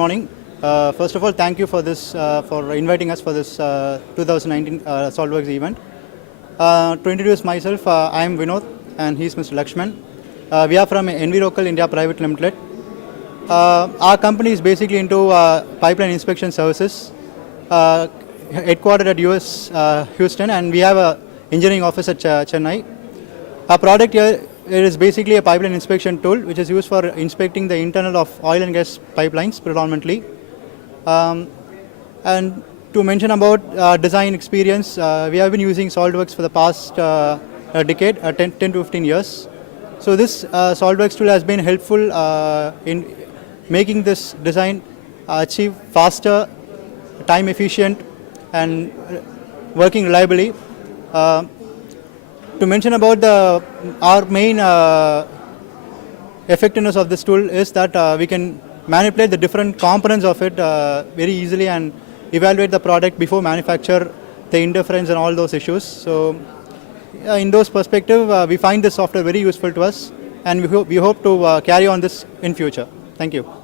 morning. First of all, thank you for this, for inviting us for this 2019 SOLIDWORKS event. To introduce myself, I am Vinod and he is Mr. Lakshman. We are from Envirocal India Pvt Limited. Our company is basically into pipeline inspection services, headquartered at US Houston, and we have an engineering office at Chennai. Our product here is basically a pipeline inspection tool which is used for inspecting the internal of oil and gas pipelines predominantly. And to mention about design experience, we have been using SOLIDWORKS for the past decade, 10 to 15 years. So this SOLIDWORKS tool has been helpful in making this design achieve faster, time efficient and working reliably. To mention about our main effectiveness of this tool is that we can manipulate the different components of it very easily and evaluate the product before manufacture, the interference and all those issues. So in those perspective, we find this software very useful to us, and we hope to carry on this in future. Thank you.